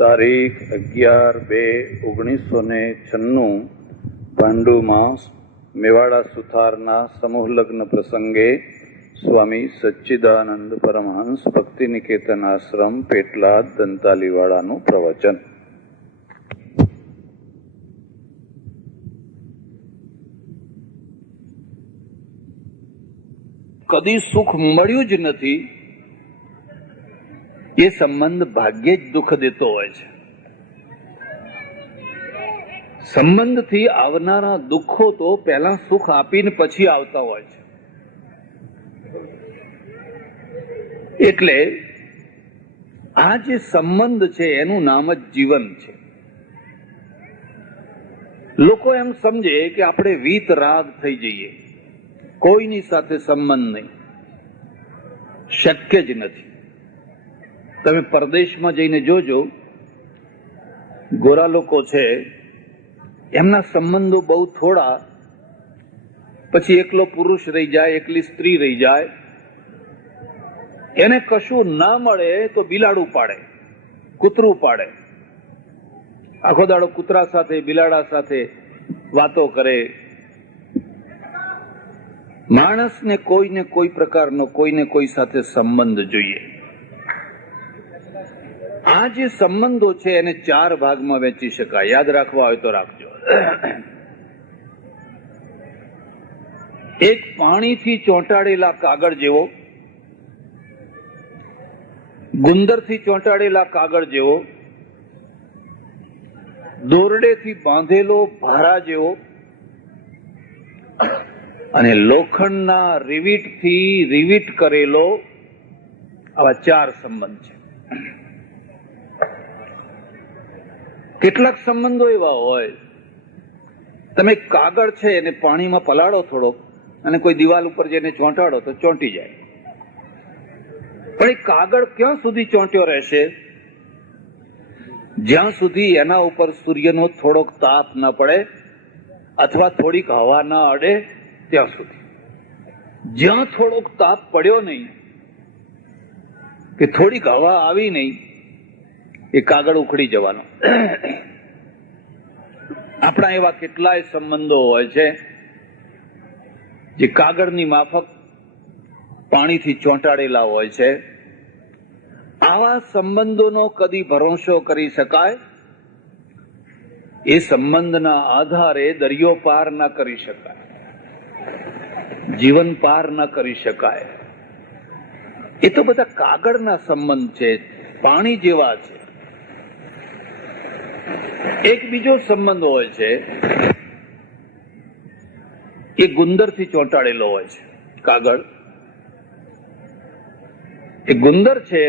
તારીખ 11/2/1996 પાંડુ માસ મેવાડા સુથારના સમૂહ લગ્ન પ્રસંગે સ્વામી સચ્ચિદાનંદ પરમહંસ ભક્તિ નિકેતન આશ્રમ પેટલાદ દંતાલીવાડાનું પ્રવચન. કદી સુખ મળ્યું જ નથી એ સંબંધ ભાગ્યે જ દુઃખ દેતો હોય છે. સંબંધથી આવનારા દુઃખો તો પહેલા સુખ આપીને પછી આવતા હોય છે. એટલે આ જે સંબંધ છે એનું નામ જ જીવન છે. લોકો એમ સમજે કે આપણે વીત રાગ થઈ જઈએ, કોઈની સાથે સંબંધ નહીં, શક્ય જ નથી. તમે પરદેશમાં જઈને જોજો, ગોરા લોકો છે એમના સંબંધો બહુ થોડા, પછી એકલો પુરુષ રહી જાય, એકલી સ્ત્રી રહી જાય, એને કશું ના મળે તો બિલાડું પાડે, કૂતરું પાડે, આખો દાડો કૂતરા સાથે બિલાડા સાથે વાતો કરે. માણસને કોઈને કોઈ પ્રકારનો કોઈને કોઈ સાથે સંબંધ જોઈએ. આ જે સંબંધો છે એને 4 ભાગમાં વહેંચી શકાય. યાદ રાખવા હોય તો રાખજો. એક પાણીથી ચોંટાડેલા કાગળ જેવો, ગુંદરથી ચોંટાડેલા કાગળ જેવો, દોરડેથી બાંધેલો ભારા જેવો અને લોખંડના રિવીટથી રિવીટ કરેલો, આવા 4 સંબંધ છે. કેટલાક સંબંધો એવા હોય, તમે કાગળ છે એને પાણીમાં પલાળો થોડોક અને કોઈ દિવાલ ઉપર જઈને ચોંટાડો તો ચોંટી જાય, પણ એ કાગળ ક્યાં સુધી ચોંટ્યો રહેશે? જ્યાં સુધી એના ઉપર સૂર્યનો થોડોક તાપ ન પડે અથવા થોડીક હવા ન અડે ત્યાં સુધી. જ્યાં થોડોક તાપ પડ્યો નહીં કે થોડીક હવા આવી નહીં, એ કાગળ ઉખડી જવાનો. આપણા એવા કેટલાય સંબંધો હોય છે જે કાગળની માફક પાણીથી ચોંટાડેલા હોય છે. આવા સંબંધોનો કદી ભરોસો કરી શકાય? એ સંબંધના આધારે દરિયો પાર ન કરી શકાય, જીવન પાર ન કરી શકાય. એ તો બધા કાગળના સંબંધ છે, પાણી જેવા છે. એક બીજો સંબંધ હોય છે, એ ગુંદરથી ચોંટાડેલો હોય છે. કાગળ, એ ગુંદર છે,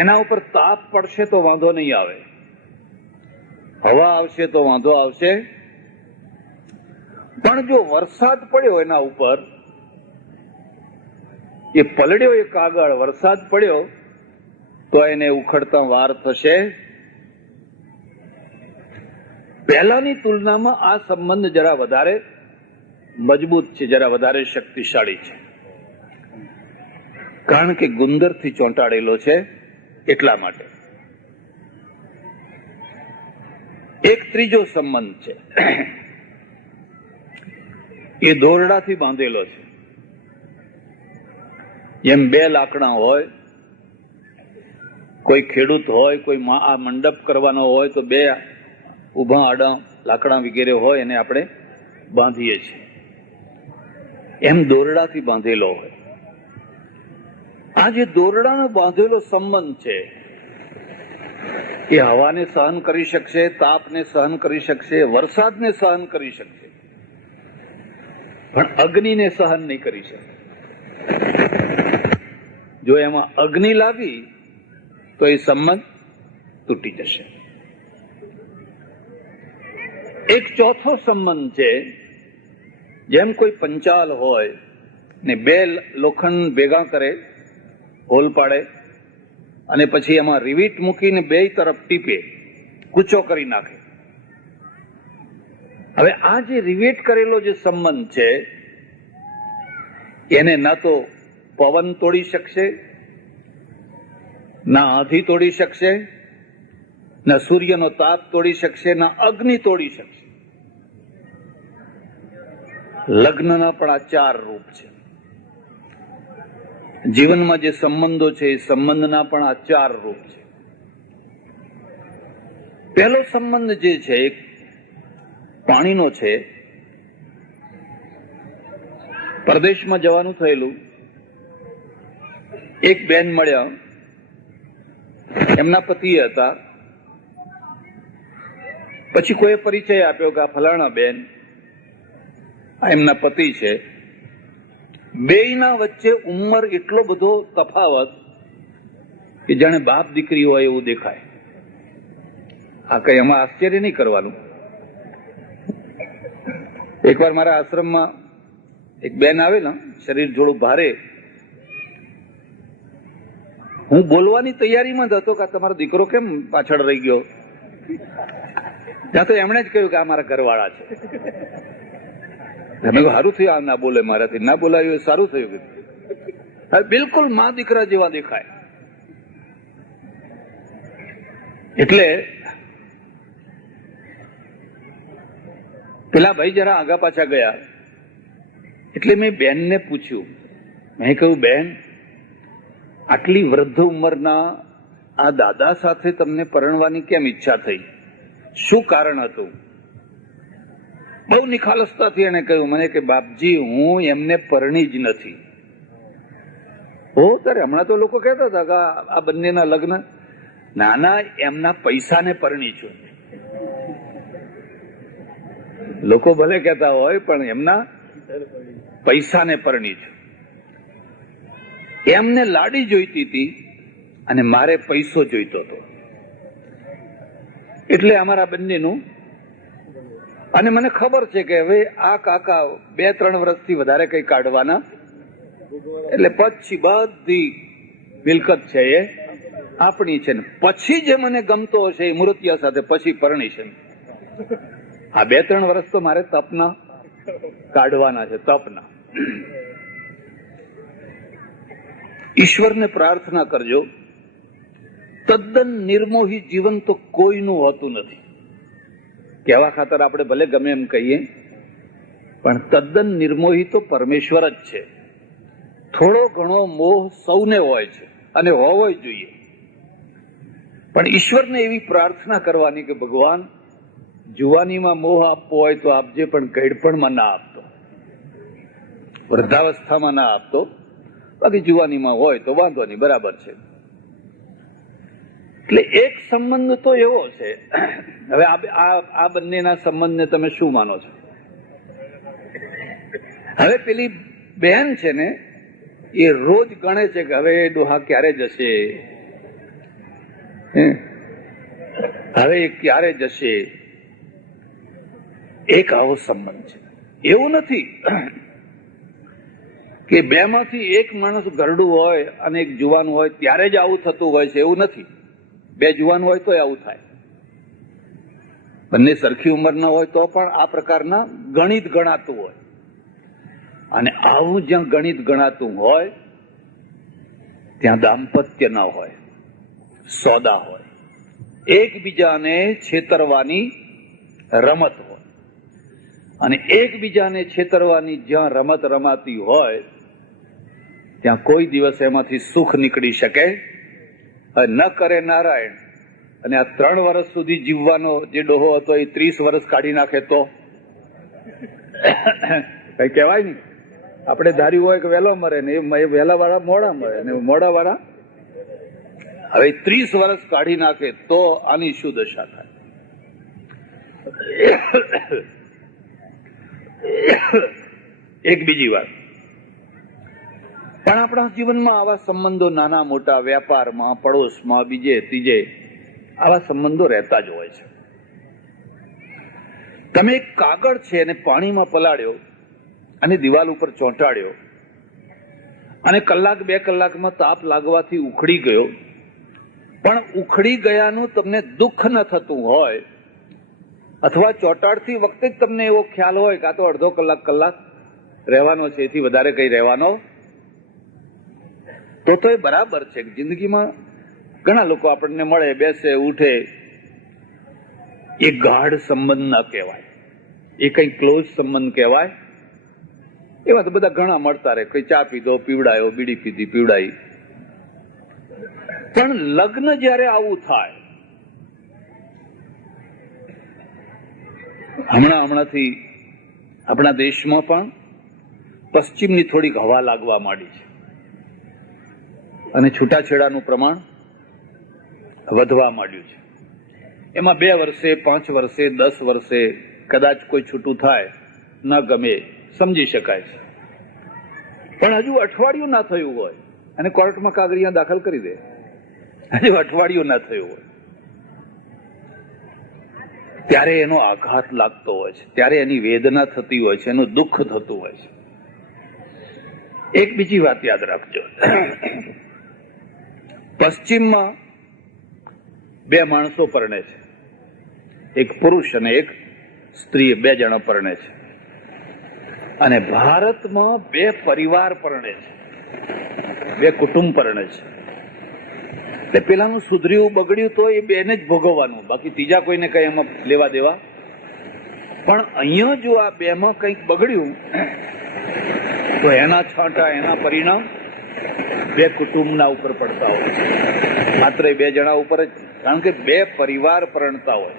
એના ઉપર તાપ પડશે તો વાંધો નહીં આવે, હવા આવશે તો વાંધો આવશે, પણ જો વરસાદ પડ્યો એના ઉપર, એ પલળ્યો એ કાગળ, વરસાદ પડ્યો તો એને ઉખડતા વાર થશે. પહેલાની તુલનામાં આ સંબંધ જરા વધારે મજબૂત છે, જરા વધારે શક્તિશાળી છે, કારણ કે ગુંદરથી ચોંટાડેલો છે એટલા માટે. એક ત્રીજો સંબંધ છે, એ દોરડાથી બાંધેલો છે. જેમ 2 લાકડા હોય, કોઈ ખેડૂત હોય, કોઈ આ મંડપ કરવાનો હોય તો 2 ઉભા આડા લાકડા વગેરે હોય એને આપણે બાંધીએ છીએ, એમ દોરડાથી બાંધેલો હોય. આ જે દોરડાનો બાંધેલો સંબંધ છે એ હવાને સહન કરી શકશે, તાપને સહન કરી શકશે, વરસાદને સહન કરી શકશે, પણ અગ્નિને સહન નહીં કરી શકે. જો એમાં અગ્નિ લાગી તો એ સંબંધ તૂટી જશે. એક ચોથો સંબંધ છે, જેમ કોઈ પંચાલ હોય ને 2 લોખંડ ભેગા કરે, હોલ પાડે અને પછી એમાં રિવીટ મૂકીને 2 તરફ ટીપે, કૂચો કરી નાખે. હવે આ જે રિવીટ કરેલો જે સંબંધ છે એને ના તો પવન તોડી શકશે, ના આંધી તોડી શકશે, ના સૂર્યનો તાપ તોડી શકશે, ના અગ્નિ તોડી શકશે. લગ્નના પણ આ 4 રૂપ છે. જીવનમાં જે સંબંધો છે એ સંબંધના પણ આ 4 રૂપ છે. પહેલો સંબંધ જે છે એ પાણીનો છે. પરદેશમાં જવાનું થયેલું, એક બેન મળ્યા, એમના પતિ હતા. પછી કોઈ પરિચય આપ્યો કે આ ફલાણા બેન, આ એમના પતિ છે. બેયના વચ્ચે ઉંમર એટલો બધો તફાવત કે જાણે બાપ દીકરી હોય એવું દેખાય. આ કઈ એમાં આશ્ચર્ય નહીં કરવાનું. એકવાર મારા આશ્રમમાં એક બેન આવેલા, શરીર થોડું ભારે. હું બોલવાની તૈયારીમાં જ હતો કે તમારો દીકરો કેમ પાછળ રહી ગયો. ત્યાં તો એમણે જ કહ્યું કે આ મારા ઘરવાળા છે. મેં સારું થયું આ ના બોલે, મારાથી ના બોલાયું, સારું થયું. હવે બિલકુલ મા દીકરા જેવા દેખાય. એટલે પેલા ભાઈ જરા આગા પાછા ગયા. એટલે મેં બેનને પૂછ્યું, મેં કહ્યું, બેન, આટલી વૃદ્ધ ઉંમરના આ દાદા સાથે તમને પરણવાની કેમ ઈચ્છા થઈ? શું કારણ હતું? બહુ નિખાલસતાથી એને કહ્યું મને કે બાપજી, હું એમને પરણી જ નથી. ઓ તારે હમણાં તો લોકો કહેતા હતા કે આ બંનેના લગ્ન, નાના, એમના પૈસાને પરણી છું. લોકો ભલે કહેતા હોય પણ એમના પૈસાને પરણી છું. એમને લાડી જોઈતી હતી અને મારે પૈસો જોઈતો હતો. એટલે અમારા બંનેનું, અને મને ખબર છે કે હવે આ કાકા 2-3 વર્ષથી વધારે કઈ કાઢવાના, એટલે પછી બધી મિલકત છે એ આપણી છે. ને પછી જે મને ગમતો હશે એ મૂર્તિયા સાથે પછી પરણી છે. આ 2-3 વર્ષ તો મારે તપના કાઢવાના છે, તપના. ઈશ્વરને પ્રાર્થના કરજો, તદ્દન નિર્મોહી જીવન તો કોઈનું હોતું નથી. કહેવા ખાતર આપણે ભલે ગમે એમ કહીએ, પણ તદ્દન નિર્મોહી તો પરમેશ્વર જ છે. થોડો ઘણો મોહ સૌને હોય છે અને હોવો જ જોઈએ. પણ ઈશ્વરને એવી પ્રાર્થના કરવાની કે ભગવાન, જુવાનીમાં મોહ આપવો હોય તો આપજે, પણ ગઈડપણમાં ના આપતો, વૃદ્ધાવસ્થામાં ના આપતો. બાકી જુવાનીમાં હોય તો વાંધો નહીં, બરાબર છે. એટલે એક સંબંધ તો એવો છે. હવે આ બંનેના સંબંધને તમે શું માનો છો? હવે પેલી બહેન છે ને, એ રોજ ગણે છે કે હવે ડોહા ક્યારે જશે, હવે ક્યારે જશે. એક આવો સંબંધ છે. એવું નથી કે બેમાંથી એક માણસ ગરડું હોય અને એક જુવાન હોય ત્યારે જ આવું થતું હોય છે, એવું નથી. 2 જુવાન હોય તો આવું થાય. બંને સરખી ઉંમરના હોય તો પણ આ પ્રકારના ગણિત ગણાતું હોય. અને આવું જ્યાં ગણિત ગણાતું હોય ત્યાં દાંપત્ય ના હોય, સોદા હોય, એકબીજાને છેતરવાની રમત હોય. અને એકબીજાને છેતરવાની જ્યાં રમત રમાતી હોય ત્યાં કોઈ દિવસ એમાંથી સુખ નીકળી શકે ન કરે નારાયણ. અને આ 3 વર્ષ સુધી જીવવાનો જે ડોહો હતો એ 30 વર્ષ કાઢી નાખે તો કઈ કહેવાય નહીં. આપણે ધાર્યું હોય કે વહેલો મરે ને એ વહેલા વાળા મોડા મરે ને મોડા વાળા હવે 30 વર્ષ કાઢી નાખે તો આની શું દશા થાય? એક બીજી વાત, પણ આપણા જીવનમાં આવા સંબંધો નાના મોટા, વેપારમાં, પડોશમાં, બીજે ત્રીજે આવા સંબંધો રહેતા જ હોય છે. તમે એક કાગળ છે એને પાણીમાં પલાળ્યો અને દિવાલ ઉપર ચોંટાડ્યો અને 1-2 કલાકમાં તાપ લાગવાથી ઉખડી ગયો, પણ ઉખડી ગયાનું તમને દુઃખ ન થતું હોય, અથવા ચોંટાડતી વખતે જ તમને એવો ખ્યાલ હોય કે આ તો અડધો કલાક રહેવાનો છે, એથી વધારે કઈ રહેવાનો, તો એ બરાબર છે. જિંદગીમાં ઘણા લોકો આપણને મળે, બેસે, ઉઠે, એ ગાઢ સંબંધ ન કહેવાય, એ કઈ ક્લોઝ સંબંધ કહેવાય. એવા તો બધા ઘણા મળતા રહે, કોઈ ચા પીધો પીવડાયો, બીડી પીધી પીવડાઈ. પણ લગ્ન જયારે આવું થાય, હમણાંથી આપણા દેશમાં પણ પશ્ચિમની થોડીક હવા લાગવા માંડી છે અને છૂટાછેડાનું પ્રમાણ વધવા માંડ્યું છે. એમાં 2 વર્ષે, 5 વર્ષે, 10 વર્ષે કદાચ કોઈ છૂટું થાય, ન ગમે, સમજી શકાય છે. પણ હજુ અઠવાડિયું ના થયું હોય અને કોર્ટમાં કાગળિયા દાખલ કરી દે, હજુ અઠવાડિયું ના થયું હોય, ત્યારે એનો આઘાત લાગતો હોય છે, ત્યારે એની વેદના થતી હોય છે, એનું દુઃખ થતું હોય છે. એક બીજી વાત યાદ રાખજો, પશ્ચિમમાં 2 માણસો પરણે છે, એક પુરુષ અને એક સ્ત્રી, 2 જણા પરણે છે. અને ભારતમાં 2 પરિવાર પરણે છે, 2 કુટુંબ પરણે છે. એટલે પેલાનું સુધર્યું બગડ્યું તો એ 2ને જ ભોગવવાનું, બાકી ત્રીજા કોઈને કઈ એમાં લેવા દેવા. પણ અહીંયા જો આ 2માં કંઈક બગડ્યું તો એના છાંટા, એના પરિણામ 2 કુટુંબના ઉપર પડતા હોય, માત્ર એ 2 જણા ઉપર જ. કારણ કે 2 પરિવાર પરણતા હોય.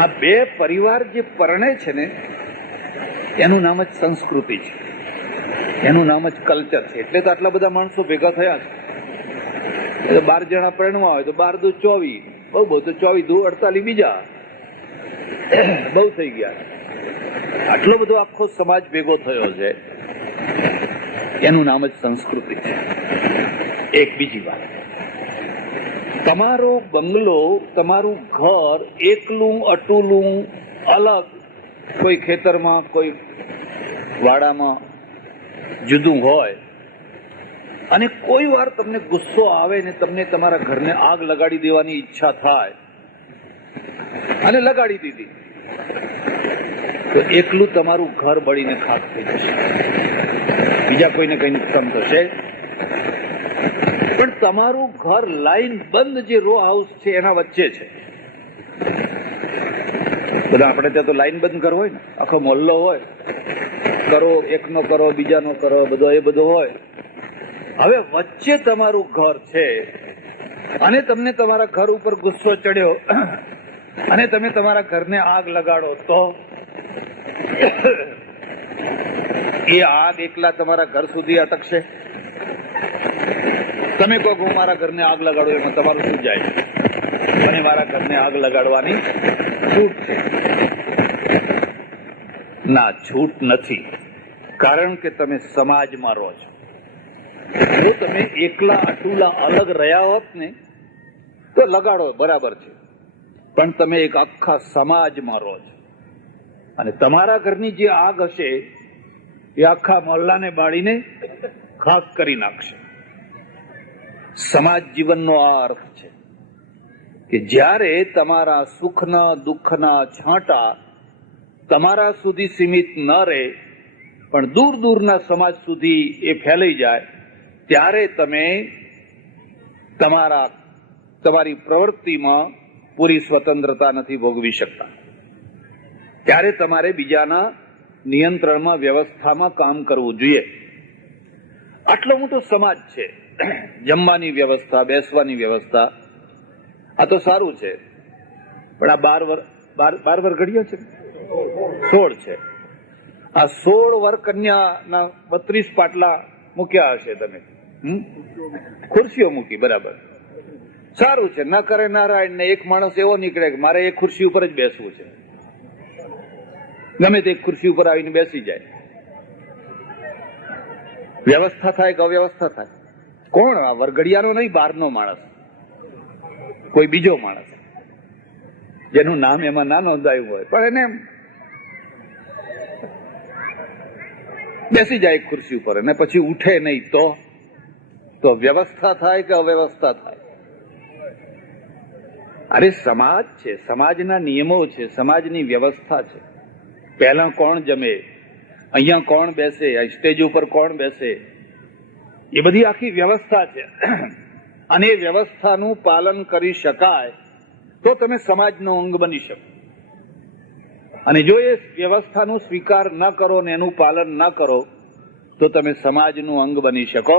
આ 2 પરિવાર જે પરણે છે ને, એનું નામ જ સંસ્કૃતિ છે, એનું નામ જ કલ્ચર છે. એટલે તો આટલા બધા માણસો ભેગા થયા છે. 12 જણા પરણવા હોય તો 12 દુ 24, બહુ તો 24 દુ 48 બીજા, બહુ થઈ ગયા. આટલો બધો આખો સમાજ ભેગો થયો છે, એનું નામ જ સંસ્કૃતિ છે. એક બીજી વાત, તમારો બંગલો, તમારું ઘર એકલું અટુલું અલગ, કોઈ ખેતરમાં કોઈ વાડામાં જુદું હોય, અને કોઈ વાર તમને ગુસ્સો આવે ને તમને તમારા ઘરને આગ લગાડી દેવાની ઈચ્છા થાય અને લગાડી દીધી, તો એકલું તમારું ઘર બળીને ખાક થઈ જશે, બીજા કોઈને કઈ નુકસાન થશે. પણ તમારું ઘર લાઈન બંધ જે રો હાઉસ છે એના વચ્ચે છે. બધા આપણે ત્યાં તો લાઈન બંધ ઘર હોય ને, આખો મોહલ્લો હોય, કરો, એકનો કરો, બીજાનો કરો, બધો એ બધો હોય. હવે વચ્ચે તમારું ઘર છે અને તમને તમારા ઘર ઉપર ગુસ્સો ચડ્યો અને તમે તમારા ઘરને આગ લગાડો, તો એ આગ એકલા તમારા ઘર સુધી અટકશે? તમે કહો હું મારા ઘરને આગ લગાડું, એમાં તમારું શું જાય? મને મારા ઘરને આગ લગાડવાની છૂટ છે? ના, છૂટ નથી. કારણ કે તમે સમાજમાં રહો છો. જો તમે એકલા અટુલા અલગ રહ્યા હોત ને તો લગાડો, બરાબર છે. પણ તમે એક આખા સમાજમાં રહો છો અને તમારા ઘરની જે આગ હશે એ આખા મોહલ્લાને બાળીને ખાક કરી નાખશે. સમાજ જીવનનો આ અર્થ છે કે જ્યારે તમારા સુખના દુઃખના છાંટા તમારા સુધી સીમિત ન રહે પણ દૂર દૂરના સમાજ સુધી એ ફેલાઈ જાય, ત્યારે તમે તમારી પ્રવૃત્તિમાં પૂરી સ્વતંત્રતા નથી ભોગવી શકતા. ત્યારે તમારે બીજાના નિયંત્રણમાં, વ્યવસ્થામાં કામ કરવું જોઈએ. આટલો મોટો સમાજ છે, જમવાની વ્યવસ્થા, બેસવાની વ્યવસ્થા, આ તો સારું છે. પણ આ 12 વરઘડિયા છે, 16 છે. આ 16 વર કન્યાના 32 પાટલા મૂક્યા હશે તમે, ખુરશીઓ મૂકી, બરાબર, સારું છે. ન કરે નારાયણ ને એક માણસ એવો નીકળે કે મારે એક ખુરશી ઉપર જ બેસવું છે, ગમે તે એક ખુરશી ઉપર આવીને બેસી જાય. વ્યવસ્થા થાય કે અવ્યવસ્થા થાય? કોણ? આ વરઘડિયાનો નહીં, બહારનો માણસ, કોઈ બીજો માણસ જેનું નામ એમાં ના નોંધાયું હોય, પણ એને બેસી જાય ખુરશી ઉપર અને પછી ઉઠે નહીં, તો વ્યવસ્થા થાય કે અવ્યવસ્થા થાય? અરે સમાજ છે, સમાજના નિયમો છે, સમાજની વ્યવસ્થા છે. પહેલા કોણ જમે, અહીંયા કોણ બેસે, સ્ટેજ ઉપર કોણ બેસે, એ બધી આખી વ્યવસ્થા છે. અને એ વ્યવસ્થાનું પાલન કરી શકાય તો તમે સમાજનો અંગ બની શકો. અને જો એ વ્યવસ્થાનો સ્વીકાર ન કરો ને એનું પાલન ન કરો તો તમે સમાજનું અંગ બની શકો.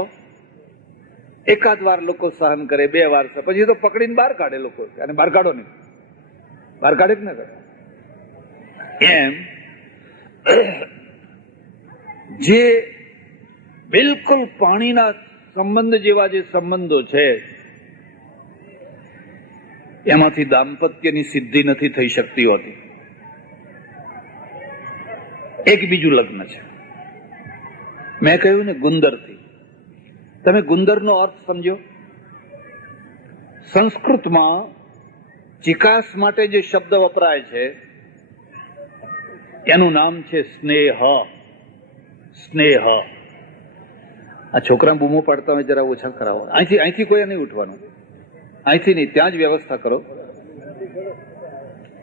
એકાદ વાર લોકો સહન કરે, 2 વાર, પછી તો પકડીને બહાર કાઢે લોકો. અને બહાર કાઢો નહીં, બહાર કાઢે કે ના કાઢે. એમ જે બિલકુલ પાણીના સંબંધ જેવા જે સંબંધો છે એમાંથી દાંપત્યની સિદ્ધિ નથી થઈ શકતી હોતી. એક બીજું લગ્ન છે, મેં કહ્યું ને ગુંદરથી. તમે ગુંદરનો અર્થ સમજો. સંસ્કૃતમાં ચિકાસ માટે જે શબ્દ વપરાય છે એનું નામ છે સ્નેહ. સ્નેહ. આ છોકરા બૂમો પાડતા હોય જરા ઓછા કરાવો. અહીંથી કોઈ નહીં ઉઠવાનું, અહીંથી નહીં, ત્યાં જ વ્યવસ્થા કરો.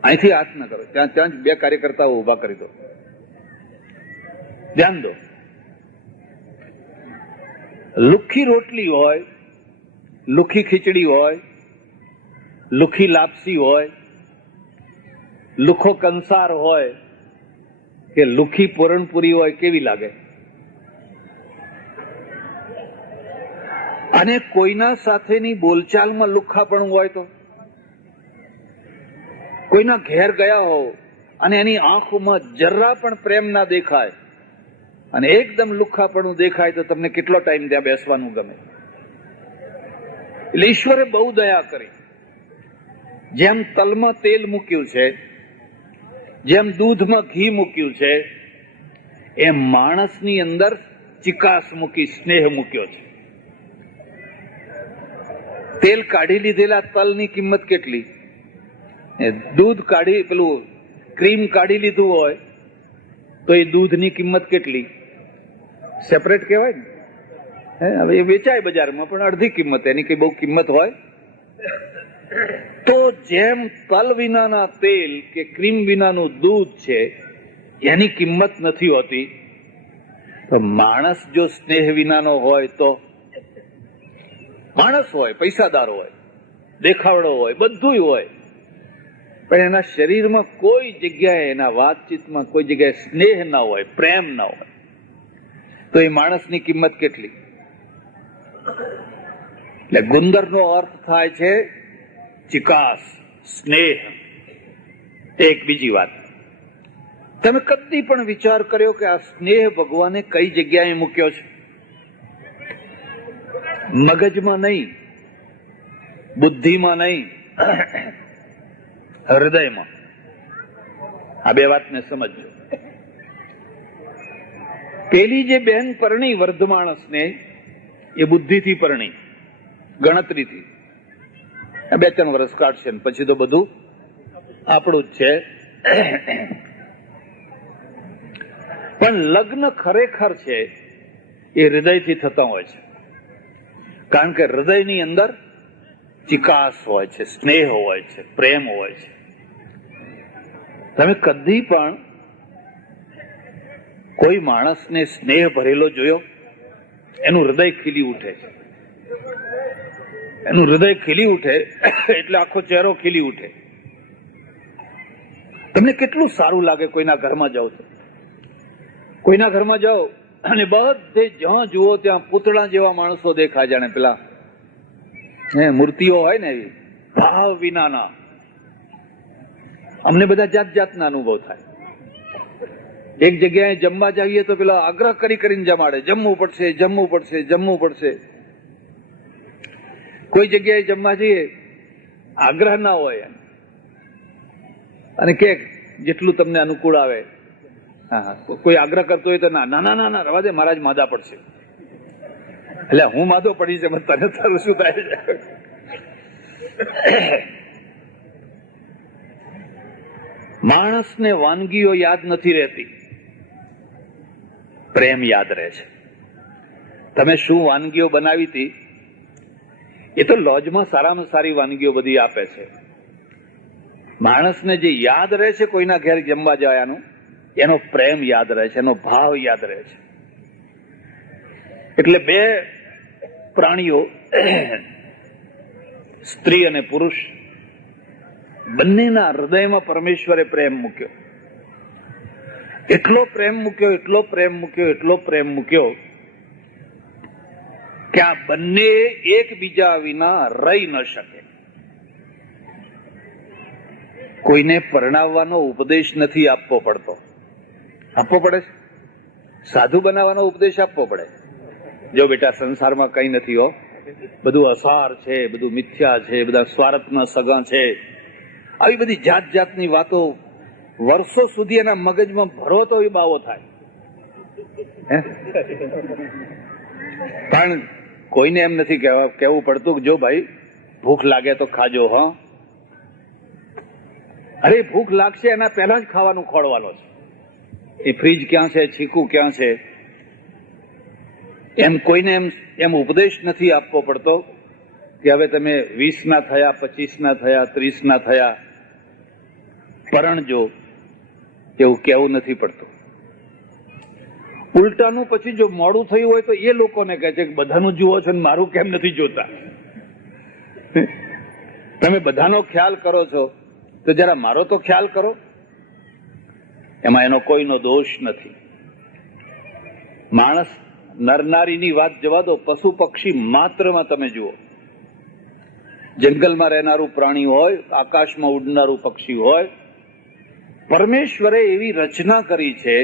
અહીંથી હાથ ના કરો, ત્યાં જ 2 કાર્યકર્તાઓ ઉભા કરી દો. ધ્યાન દો. લુખી રોટલી હોય, લુખી ખીચડી હોય, લુખી લાપસી હોય, લુખો કંસાર હોય કે લુખી પૂરણપુરી હોય, કેવી લાગે? અને કોઈના સાથેની બોલચાલમાં લુખ્ખાપણું હોય તો, કોઈના ઘેર ગયા હો અને એની આંખોમાં જરા પણ પ્રેમ ના દેખાય અને એકદમ લુખ્ખાપણું દેખાય તો તમને કેટલો ટાઈમ ત્યાં બેસવાનું ગમે? એટલે ઈશ્વરે બહુ દયા કરી. જેમ તલમાં તેલ મૂક્યું છે, જેમ દૂધમાં ઘી મૂક્યું છે, એમ માણસની અંદર ચિકાસ મૂકી, સ્નેહ મૂક્યો છે. તેલ કાઢી લીધેલા તલની કિંમત કેટલી? દૂધ કાઢી, પેલું ક્રીમ કાઢી લીધું હોય તો એ દૂધની કિંમત કેટલી? સેપરેટ કહેવાય ને. હવે એ વેચાય બજારમાં પણ અડધી કિંમત, એની કઈ બહુ કિંમત હોય? તો જેમ તલ વિનાના તેલ કે ક્રીમ વિનાનું દૂધ છે એની કિંમત નથી હોતી, તો માણસ જો સ્નેહ વિનાનો હોય તો? માણસ હોય, પૈસાદાર હોય, દેખાવડો હોય, બધું હોય, પણ એના શરીરમાં કોઈ જગ્યાએ, એના વાતચીતમાં કોઈ જગ્યાએ સ્નેહ ના હોય, પ્રેમ ના હોય, તો એ માણસની કિંમત કેટલી? એટલે ગુંદરનો અર્થ થાય છે ચિકાસ, સ્નેહ. એક બીજી વાત, તમે કદી પણ વિચાર કર્યો કે આ સ્નેહ ભગવાને કઈ જગ્યાએ મૂક્યો છે? મગજમાં નહીં, બુદ્ધિમાં નહીં, હૃદયમાં. આ 2 વાતને સમજજો. પેલી જે બેન પરણી વર્ધમાણસને, એ બુદ્ધિથી પરણી, ગણતરીથી. 2-3 વર્ષ કાઢશે ને પછી તો બધું આપણું જ છે. પણ લગ્ન ખરેખર છે એ હૃદયથી થતા હોય છે. કારણ કે હૃદયની અંદર ચિકાસ હોય છે, સ્નેહ હોય છે, પ્રેમ હોય છે. તમે કદી પણ કોઈ માણસને સ્નેહ ભરેલો જોયો? એનું હૃદય ખીલી ઉઠે છે. એનું હૃદય ખીલી ઉઠે એટલે આખો ચહેરો ખીલી ઉઠે. તમને કેટલું સારું લાગે કોઈના ઘરમાં જાઓ તો. કોઈના ઘરમાં જાઓ અને બધે જ્યાં જુઓ ત્યાં પૂતળા જેવા માણસો દેખાય, જાણે પેલા મૂર્તિઓ હોય ને એવી, ભાવ વિનાના. અમને બધા જાત જાતના અનુભવ થાય. એક જગ્યાએ જમવા જઈએ તો પેલા આગ્રહ કરીને જમાડે, જમવું પડશે, જમવું પડશે, જમવું પડશે. કોઈ જગ્યાએ જમવા જઈએ, આગ્રહ ના હોય અને કે જેટલું તમને અનુકૂળ આવે. હા, કોઈ આગ્રહ કરતો હોય તો ના ના ના ના રવા દે, મારા જ માદા પડશે. એટલે હું માદો પડી છે, તને તારું શું થાય છે? માણસને વાનગીઓ યાદ નથી રહેતી, પ્રેમ યાદ રહે છે. તમે શું વાનગીઓ બનાવી હતી એ તો લોજમાં સારામાં સારી વાનગીઓ બધી આપે છે. માણસને જે યાદ રહે છે કોઈના ઘેર જમવા જવાનું, એનો પ્રેમ યાદ રહે છે, એનો ભાવ યાદ રહે છે. એટલે 2 પ્રાણીઓ, સ્ત્રી અને પુરુષ, બંનેના હૃદયમાં પરમેશ્વરે પ્રેમ મૂક્યો, એટલો પ્રેમ મૂક્યો, એટલો પ્રેમ મૂક્યો, એટલો પ્રેમ મૂક્યો કે આ બંને એકબીજા વિના રહી ન શકે. કોઈને પરણાવવાનો ઉપદેશ નથી આપવો પડતો. આપવો પડે છે? સાધુ બનાવવાનો ઉપદેશ આપવો પડે. જો બેટા સંસારમાં કઈ નથી હો, બધું અસાર છે, બધું મિથ્યા છે, બધા સ્વાર્થના સગા છે, આવી બધી જાત જાતની વાતો વર્ષો સુધી એના મગજમાં ભરો તો એ બાવો થાય. પણ કોઈને એમ નથી કહેવું પડતું કે જો ભાઈ ભૂખ લાગે તો ખાજો. હા, અરે ભૂખ લાગશે એના પહેલા જ ખાવાનું ખોળવાનો છે. એ ફ્રીજ ક્યાં છે, છીકું ક્યાં છે, એમ કોઈને એમ ઉપદેશ નથી આપવો પડતો કે હવે તમે 20 ના થયા, 25 ના થયા, 30 ના થયા, પરણજો, એવું કહેવું નથી પડતું. ઉલટાનું પછી જો મોડું થયું હોય તો એ લોકોને કહે છે કે બધાનું જુઓ છો ને મારું કેમ નથી જોતા? તમે બધાનો ખ્યાલ કરો છો તો જરા મારો તો ખ્યાલ કરો. એમાં એનો કોઈનો દોષ નથી. માણસ નરનારીની વાત જવા દો, પશુ પક્ષી માત્રમાં તમે જુઓ. જંગલમાં રહેનારું પ્રાણી હોય, આકાશમાં ઉડનારું પક્ષી હોય, પરમેશ્વરે એવી રચના કરી છે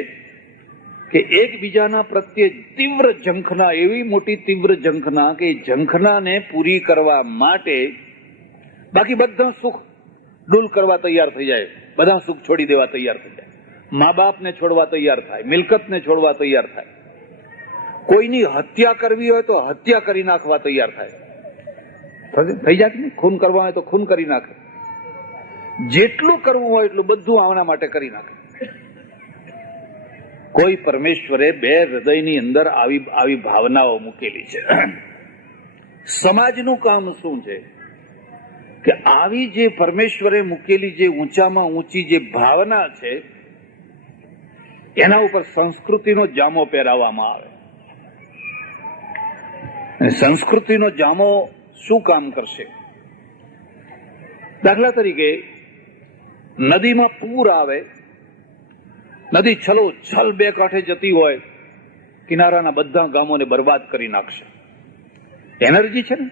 કે એકબીજાના પ્રત્યે તીવ્ર ઝંખના, એવી મોટી તીવ્ર ઝંખના કે ઝંખનાને પૂરી કરવા માટે બાકી બધા સુખ ડૂલ કરવા તૈયાર થઈ જાય, બધા સુખ છોડી દેવા તૈયાર થઈ જાય, મા બાપને છોડવા તૈયાર થાય, મિલકતને છોડવા તૈયાર થાય, કોઈની હત્યા કરવી હોય તો હત્યા કરી નાખવા તૈયાર થાય. થઈ જાય ને, ખૂન કરવા હોય તો ખૂન કરી નાખે, જેટલું કરવું હોય એટલું બધું આના માટે કરી નાખે. કોઈ પરમેશ્વરે બે હૃદયની અંદર આવી ભાવનાઓ મૂકેલી છે. સમાજનું કામ શું છે કે આવી જે પરમેશ્વરે મૂકેલી જે ઊંચામાં ઊંચી જે ભાવના છે એના ઉપર સંસ્કૃતિનો જામો પહેરાવવામાં આવે. સંસ્કૃતિનો જામો શું કામ કરશે? દાખલા તરીકે નદીમાં પૂર આવે, નદી છલોછલ બે કાંઠે જતી હોય, કિનારાના બધા ગામોને બરબાદ કરી નાખશે. એનર્જી છે ને,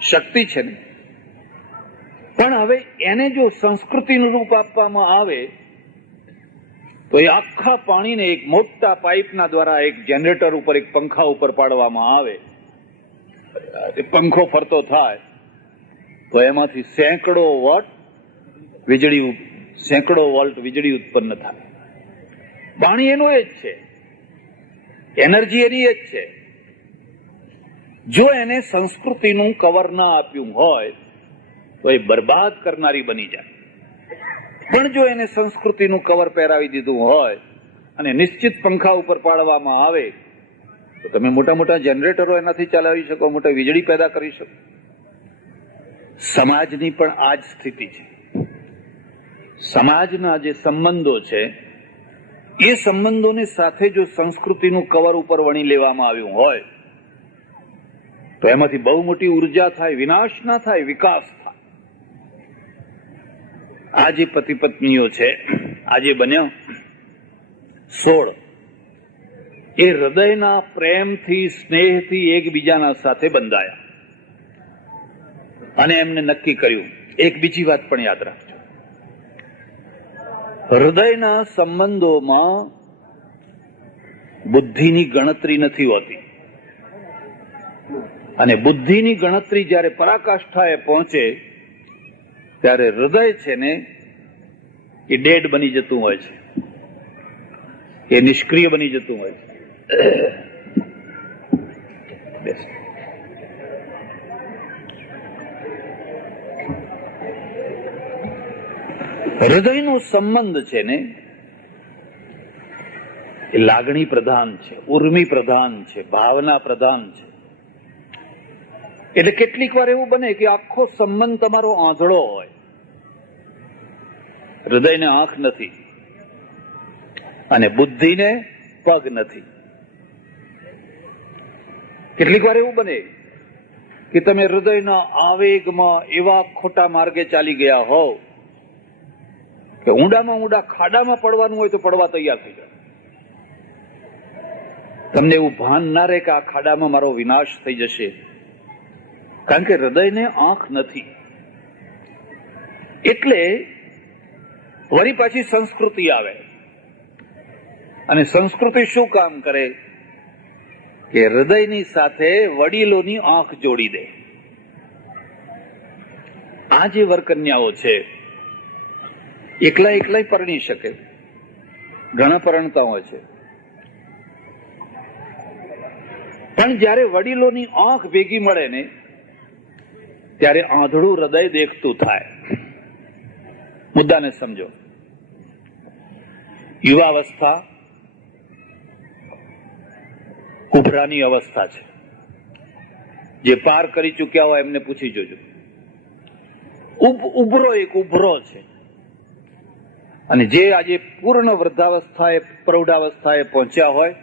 શક્તિ છે ને. પણ હવે એને જો સંસ્કૃતિનું રૂપ આપવામાં આવે તો એ આખા પાણીને એક મોટા પાઇપના દ્વારા એક જનરેટર ઉપર, એક પંખા ઉપર પાડવામાં આવે, પંખો ફરતો થાય તો એમાંથી સેંકડો વોલ્ટ વીજળી ઉત્પન્ન થાય. પાણી એનું એ જ છે, એનર્જી એની એ જ છે. જો એને સંસ્કૃતિનું કવર ના આપ્યું હોય તો એ બરબાદ કરનારી બની જાય. પણ જો એને સંસ્કૃતિનું કવર પહેરાવી દીધું હોય અને નિશ્ચિત પંખા ઉપર પાડવામાં આવે તો તમે મોટા મોટા જનરેટરો એનાથી ચલાવી શકો, મોટા વીજળી પેદા કરી શકો. સમાજની પણ આ જ સ્થિતિ છે. સમાજના જે સંબંધો છે એ સંબંધોની સાથે જો સંસ્કૃતિનું કવર ઉપર વણી લેવામાં આવ્યું હોય તો એમાંથી બહુ મોટી ઉર્જા થાય, વિનાશ ના થાય, વિકાસ થાય. આ જે પતિ પત્નીઓ છે, આજે બન્યો 16, એ હૃદયના પ્રેમથી, સ્નેહથી એકબીજાના સાથે બંધાયા અને એમને નક્કી કર્યું. એક બીજી વાત પણ યાદ રાખજો, હૃદયના સંબંધોમાં બુદ્ધિની ગણતરી નથી હોતી. અને બુદ્ધિની ગણતરી જ્યારે પરાકાષ્ઠાએ પહોંચે ત્યારે હૃદય છે ને એ ડેડ બની જતું હોય છે, એ નિષ્ક્રિય બની જતું હોય છે. હૃદયનો સંબંધ છે ને એ લાગણી પ્રધાન છે, ઉર્મી પ્રધાન છે, ભાવના પ્રધાન છે. એટલે કેટલીક વાર એવું બને કે આખો સંબંધ તમારો આંધળો હોય, હૃદયને આંખ નથી અને બુદ્ધિને પગ નથી. કેટલીક વાર એવું બને કે તમે હૃદયના આવેગમાં એવા ખોટા માર્ગે ચાલી ગયા હોવ કે ઊંડામાં ઊંડા ખાડામાં પડવાનું હોય તો પડવા તૈયાર થઈ જાય. તમને એવું ભાન ના રહે કે આ ખાડામાં મારો વિનાશ થઈ જશે, કારણ કે હૃદયને આંખ નથી. એટલે વળી પાછી સંસ્કૃતિ આવે, અને સંસ્કૃતિ શું કામ કરે કે હૃદયની સાથે વડીલોની આંખ જોડી દે. આ જે વરકન્યાઓ છે એકલા એકલા પરણી શકે, ઘણા પરણતા હોય છે, પણ જયારે વડીલોની આંખ ભેગી મળે ને ત્યારે આંધળું હૃદય દેખતું થાય. મુદ્દાને સમજો. યુવાવસ્થા ઉભરાની અવસ્થા છે. જે પાર કરી ચૂક્યા હોય એમને પૂછી જોજો. ઉભરો એક ઉભરો છે, અને જે આજે પૂર્ણ વૃદ્ધાવસ્થાએ પ્રૌઢાવસ્થાએ પહોંચ્યા હોય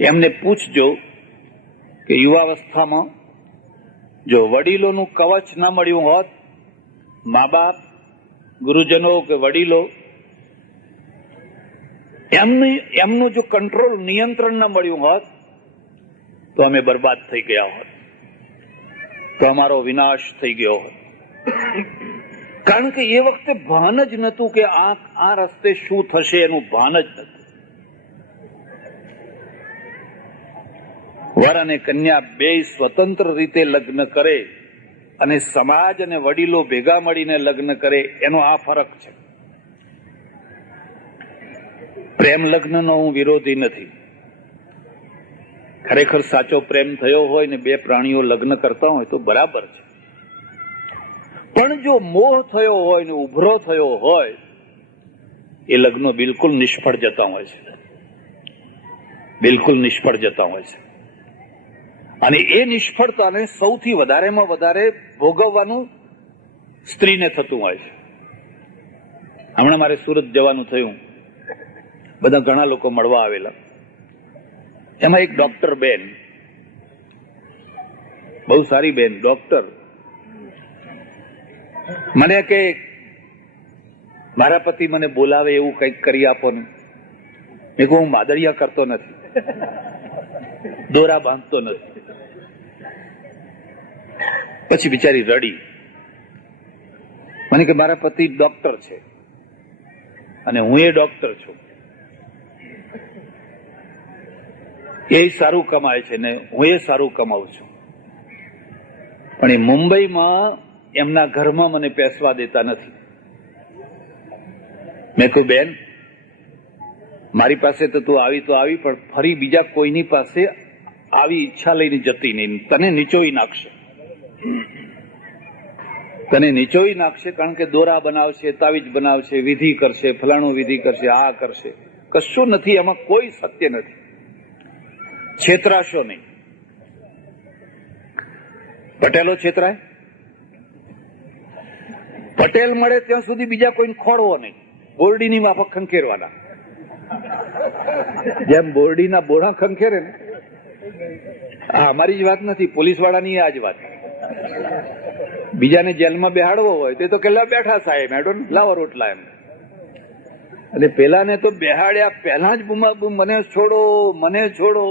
એમને પૂછજો કે યુવાવસ્થામાં જો વડીલોનું કવચ ના મળ્યું હોત, મા બાપ, ગુરુજનો કે વડીલો એમનું જો કંટ્રોલ, નિયંત્રણ ન મળ્યું હોત તો અમે બરબાદ થઈ ગયા હોત, તો અમારો વિનાશ થઈ ગયો હોત. કારણ કે એ વખતે ભાન જ નતું કે આ રસ્તે શું થશે, એનું ભાન જ નતું. વર અને કન્યા બે સ્વતંત્ર રીતે લગ્ન કરે અને સમાજ અને વડીલો ભેગા મળીને લગ્ન કરે, એનો આ ફરક છે. પ્રેમ લગ્નનો હું વિરોધી નથી. ખરેખર સાચો પ્રેમ થયો હોય ને બે પ્રાણીઓ લગ્ન કરતા હોય તો બરાબર છે, પણ જો મોહ થયો હોય ને ઉભરો થયો હોય એ લગ્નો બિલકુલ નિષ્ફળ જતા હોય છે, બિલકુલ નિષ્ફળ જતા હોય છે. અને એ નિષ્ફળતાને સૌથી વધારેમાં વધારે ભોગવવાનું સ્ત્રીને થતું હોય છે. હમણાં મારે સુરત જવાનું થયું, બધા ઘણા લોકો મળવા આવેલા. એમાં એક ડોક્ટર બેન, બહુ સારી બેન ડોક્ટર, મને કે મારા પતિ મને બોલાવે એવું કંઈક કરી આપો ને. મેં કહું હું માદળિયા કરતો નથી, દોરા બાંધતો નથી. પછી બિચારી રડી. મને કે મારા પતિ ડોક્ટર છે અને હું એ ડોક્ટર છું, એ સારું કમાય છે ને હું એ સારું કમાઉં છું, પણ એ મુંબઈમાં એમના ઘરમાં મને પેસવા દેતા નથી. મેં કહ્યું બેન, મારી પાસે તો તું આવી તો આવી, પણ ફરી બીજા કોઈની પાસે આવી ઈચ્છા લઈને જતી નહીં. તને નીચોઈ નાખશે, તને નીચોઈ નાખશે, કારણ કે દોરા બનાવશે, તાવીજ બનાવશે, વિધિ કરશે, ફલાણું વિધિ કરશે, આ કરશે. કશું નથી, એમાં કોઈ સત્ય નથી. છેતરાશો નહીં. પટેલો છેતરાય? પટેલ મળે ત્યાં સુધી બીજા કોઈને ખોડવો નહીં, બોરડીની માફક ખંખેરવાના. જેમ બોરડીના બોરા ખંખેરે ને, આ અમારી જ વાત નથી, પોલીસ વાળાની આ જ વાત. બીજાને જેલમાં બેહાડવો હોય તે તો કેટલા બેઠા સાહેબ, મેડમ લાવો રોટલા એમ. અને પેલાને તો બેહાડ્યા પહેલા જ બુમાબુમ, મને છોડો, મને છોડો.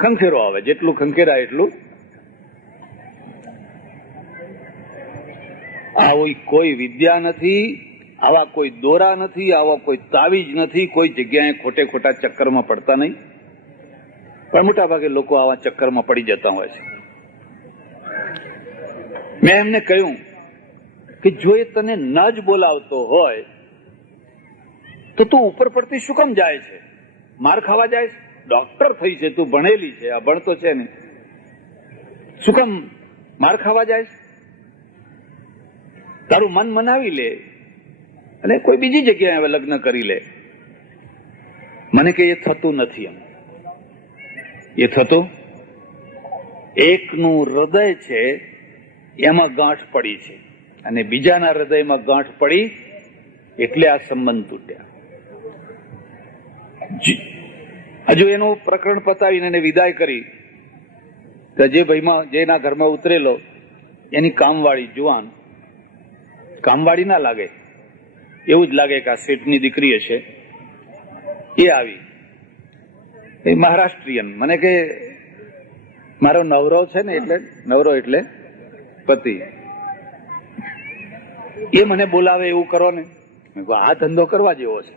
ખંખેરો આવે, જેટલું ખંખેરાય એટલું. આવી કોઈ વિદ્યા નથી, આવા કોઈ દોરા નથી, આવા કોઈ તાવીજ નથી, કોઈ જગ્યાએ ખોટે ખોટા ચક્કરમાં પડતા નહીં. પણ મોટા ભાગે લોકો આવા ચક્કરમાં પડી જતા હોય છે. મેં એમને કહ્યું કે જો એ તને ન જ બોલાવતો હોય તો તું ઉપર પડતી શું કામ જાય છે? માર ખાવા જાય છે? ડોક્ટર થઈ છે, તું ભણેલી છે, અભણ તો છે ને, શું કામ માર ખાવા જાય છે? તારું મન મનાવી લે અને કોઈ બીજી જગ્યાએ હવે લગ્ન કરી લે. મને કે એ થતું નથી. એમ એ થતું, એકનું હૃદય છે એમાં ગાંઠ પડી છે અને બીજાના હૃદયમાં ગાંઠ પડી એટલે આ સંબંધ તૂટ્યા. હજુ એનું પ્રકરણ પતાવીને એને વિદાય કરી કે જે ભાઈમાં જેના ઘરમાં ઉતરેલો એની કામવાળી જુવાન, કામવાળી ના લાગે, એવું જ લાગે કે આ શેઠની દીકરી હશે. એ આવી, એ મહારાષ્ટ્રીયન. મને કે મારો નવરો છે ને, એટલે નવરો એટલે પતિ, એ મને બોલાવે એવું કરો ને. મેં કહ્યું આ ધંધો કરવા જેવો છે.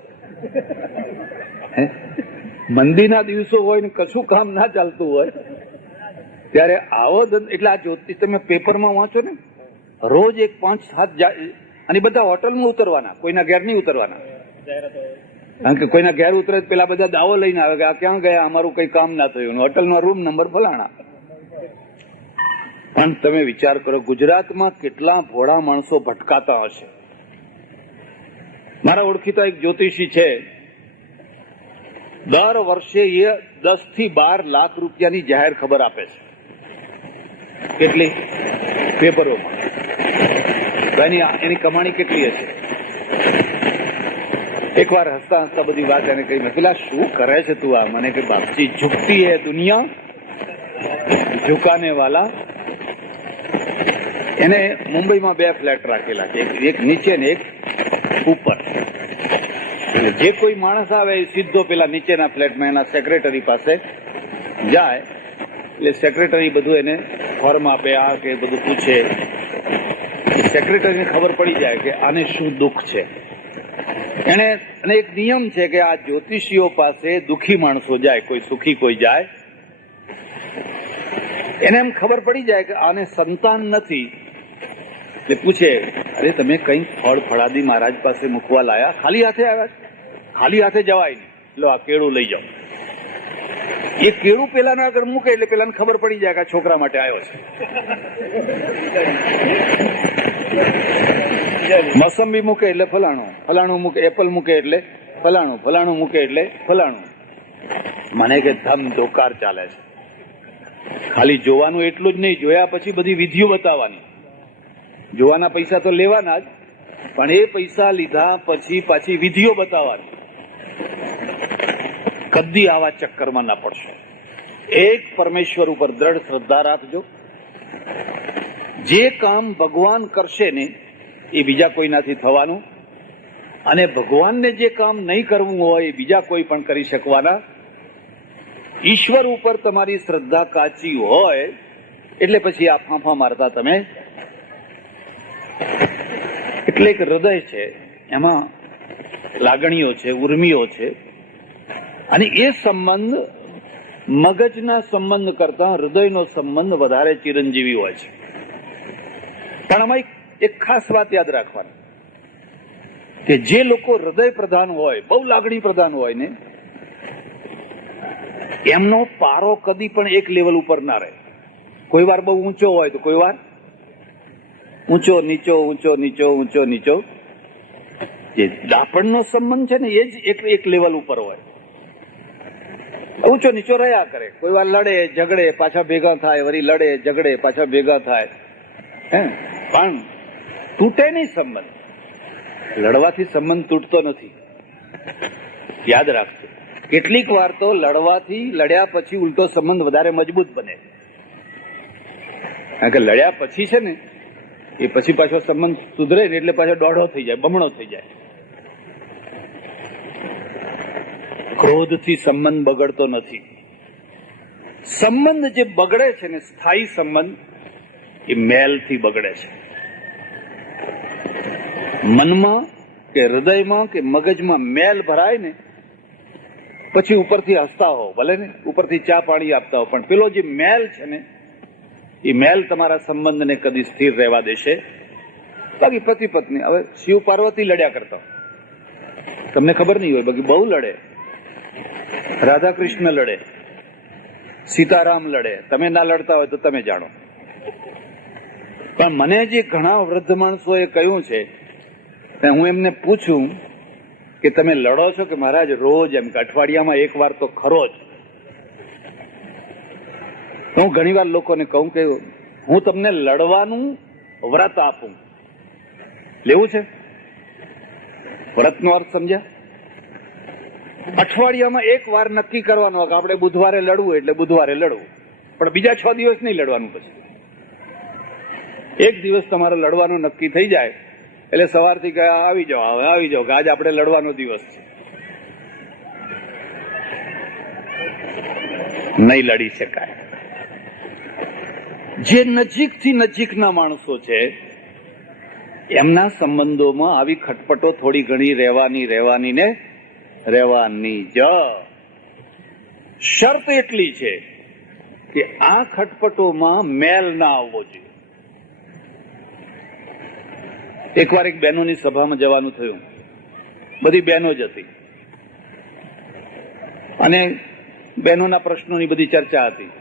મંદીના દિવસો હોય ને કશું કામ ના ચાલતું હોય ત્યારે આવો ધંધો. એટલે આ જ્યોતિષ તમે પેપરમાં વાંચો ને, રોજ એક 5-7 જાય, અને બધા હોટલમાં ઉતરવાના, કોઈના ઘેર નહીં ઉતરવાના. કારણ કે કોઈના ઘેર ઉતરે પેલા બધા દાવો લઈને આવે કે આ ક્યાં ગયા, અમારું કઈ કામ ના થયું, હોટલનો રૂમ નંબર ફલાણા. પણ તમે વિચાર કરો, ગુજરાતમાં કેટલા ભોળા માણસો ભટકાતા હશે. મારા ઓળખીતા એક જ્યોતિષી છે, દર વર્ષે એ 10 થી 12 લાખ રૂપિયાની જાહેર ખબર આપે છે. કેટલી? પેપરોમાં. એની કમાણી કેટલી હશે? એક વાર હસતા હસતા બધી વાત એને કહી, પેલા શું કરે છે તું? આ મને કે બાપજી, ઝુકતી હે દુનિયા, ઝુકાને વાલા. એને મુંબઈમાં 2 ફ્લેટ રાખેલા છે, એક નીચે ને એક ઉપર. એટલે જે કોઈ માણસ આવે એ સીધો પેલા નીચેના ફ્લેટમાં એના સેક્રેટરી પાસે જાય. એટલે સેક્રેટરી બધું એને ફોર્મ આપે, આ કે બધું પૂછે. સેક્રેટરીને ખબર પડી જાય કે આને શું દુઃખ છે. એને અને એક નિયમ છે કે આ જ્યોતિષીઓ પાસે દુઃખી માણસો જાય, કોઈ સુખી કોઈ જાય, એને એમ ખબર પડી જાય કે આને સંતાન નથી. એટલે પૂછે, અરે તમે કઈ ફળ ફળાદી મહારાજ પાસે મૂકવા લાયા? ખાલી હાથે આવ્યા? ખાલી હાથે જવાય નહીં. લો આ કેળું લઈ જાઓ. એ કેળું પેલાના આગળ મૂકે એટલે પેલાને ખબર પડી જાય કે આ છોકરા માટે આવ્યો છે. મોસંબી મૂકે એટલે ફલાણું, ફલાણું મૂકે, એપલ મૂકે એટલે ફલાણું, ફલાણું મૂકે એટલે ફલાણું. મને કે ધમ ધોકાર ચાલે છે. ખાલી જોવાનું એટલું જ નહીં, જોયા પછી બધી વિધિઓ બતાવવાની. જોવાના પૈસા તો લેવાના જ, પણ એ પૈસા લીધા પછી પાછી વિધિઓ બતાવવાની. કદી આવા ચક્કરમાં ના પડશો. એક પરમેશ્વર ઉપર દ્રઢ શ્રદ્ધા રાખજો. જે કામ ભગવાન કરશે ને એ બીજા કોઈનાથી થવાનું, અને ભગવાનને જે કામ નહીં કરવું હોય એ બીજા કોઈ પણ કરી શકવાના. ઈશ્વર ઉપર તમારી શ્રદ્ધા કાચી હોય એટલે પછી આ ફાંફા મારતા તમે. એટલે એક હૃદય છે, એમાં લાગણીઓ છે, ઉર્મિઓ છે, અને એ સંબંધ મગજના સંબંધ કરતા હૃદયનો સંબંધ વધારે ચિરંજીવી હોય છે. પણ આમાં એક ખાસ વાત યાદ રાખવાની, કે જે લોકો હૃદય પ્રધાન હોય, બહુ લાગણી પ્રધાન હોય ને, એમનો પારો કદી પણ એક લેવલ ઉપર ના રહે. કોઈ વાર બહુ ઊંચો હોય તો કોઈ વાર ઊંચો નીચો, ઊંચો નીચો, ઊંચો નીચો. જે દાપણનો સંબંધ છે ને એ જ એક લેવલ ઉપર હોય. ઊંચો નીચો રહ્યા કરે. કોઈ વાર લડે ઝઘડે પાછા ભેગા થાય, વળી લડે ઝઘડે પાછા ભેગા થાય. પણ તૂટે નહીં સંબંધ. લડવાથી સંબંધ તૂટતો નથી, યાદ રાખજો. કેટલીક વાર તો લડ્યા પછી ઉલટો સંબંધ વધારે મજબૂત બને. કારણ કે લડ્યા પછી છે ને એ પછી પાછો સંબંધ સુધરે ને એટલે પાછો દોઢો થઈ જાય, બમણો થઈ જાય. ક્રોધથી સંબંધ બગડતો નથી. સંબંધ જે બગડે છે ને, સ્થાયી સંબંધ, એ મેલથી બગડે છે. મનમાં કે હૃદયમાં કે મગજમાં મેલ ભરાય ને પછી ઉપરથી હસતા હો, ભલે ને ઉપરથી ચા પાણી આપતા હો, પણ પેલો જે મેલ છે ને એ મેલ તમારા સંબંધને કદી સ્થિર રહેવા દેશે. બાકી પતિ પત્ની, હવે શિવ પાર્વતી લડ્યા કરતા, તમને ખબર નહીં હોય, બાકી બહુ લડે. રાધા કૃષ્ણ લડે, સીતારામ લડે. તમે ના લડતા હોય તો તમે જાણો. પણ મને જે ઘણા વૃદ્ધ માણસોએ કહ્યું છે, હું એમને પૂછું કે તમે લડો છો કે મહારાજ રોજ? એમ કે અઠવાડિયામાં એક વાર તો ખરો જ. હું ઘણી વાર લોકોને કહું કે હું તમને લડવાનું વ્રત આપું. લેવું છે? વ્રતનો અર્થ સમજ્યા? અઠવાડિયામાં એક વાર નક્કી કરવાનો કે આપણે બુધવારે લડવું એટલે બુધવારે લડવું, પણ બીજા 6 દિવસ નહીં લડવાનું. પછી એક દિવસ તમારે લડવાનું નક્કી થઈ જાય એટલે સવારથી ગયા આવી જાઓ, હવે આવી જાઓ, કે આજે આપણે લડવાનો દિવસ છે. નહીં લડી શકાય. જે નજીકથી નજીકના માણસો છે એમના સંબંધોમાં આવી ખટપટો થોડી ઘણી રહેવાની જ. શરત એટલી છે કે આ ખટપટોમાં મેલ ના આવવો જોઈએ. એકવાર એક બહેનોની સભામાં જવાનું થયું. બધી બહેનો જ હતી અને બહેનોના પ્રશ્નોની બધી ચર્ચા હતી.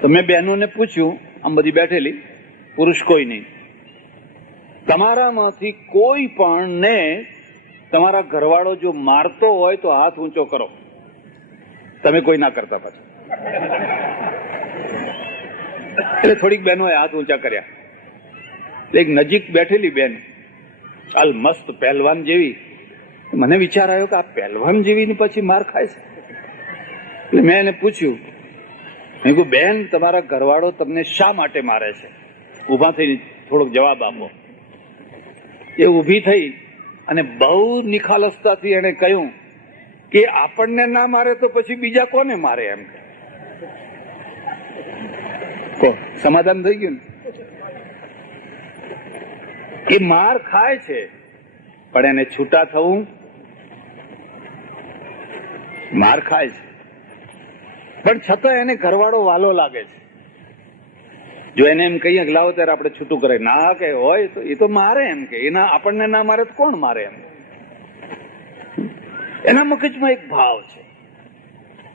તો મેં બહેનોને પૂછ્યું, આમ બધી બેઠેલી, પુરુષ કોઈ નહીં, તમારામાંથી કોઈ પણ ને તમારા ઘરવાળો જો મારતો હોય તો હાથ ઊંચો કરો. તમે કોઈ ના કરતા પાછા. એટલે થોડીક બહેનોએ હાથ ઊંચા કર્યા. એક નજીક બેઠેલી બેન, ચાલ મસ્ત પહેલવાન જેવી, મને વિચાર આવ્યો કે આ પહેલવાન જેવી પછી માર ખાય છે. એટલે મેં એને પૂછ્યું, મેં કહ્યું બેન, તમારા ઘરવાળો તમને શા માટે મારે છે? ઉભા થઈને થોડોક જવાબ આપો. એ ઉભી થઈ અને બહુ નિખાલસતાથી એને કહ્યું કે આપણને ના મારે તો પછી બીજા કોને મારે? એમ સમાધાન થઈ ગયું ને? એ માર ખાય છે પણ એને છૂટા થવું, માર ખાય છે પણ છતાં એને ઘરવાળો વાલો લાગે છે. જો એને એમ કહીએ કે લાવો ત્યારે આપણે છૂટું કરે, ના કે હોય તો એ તો મારે, એમ કે એના આપણને ના મારે તો કોણ મારે? એમ એના મગજમાં એક ભાવ છે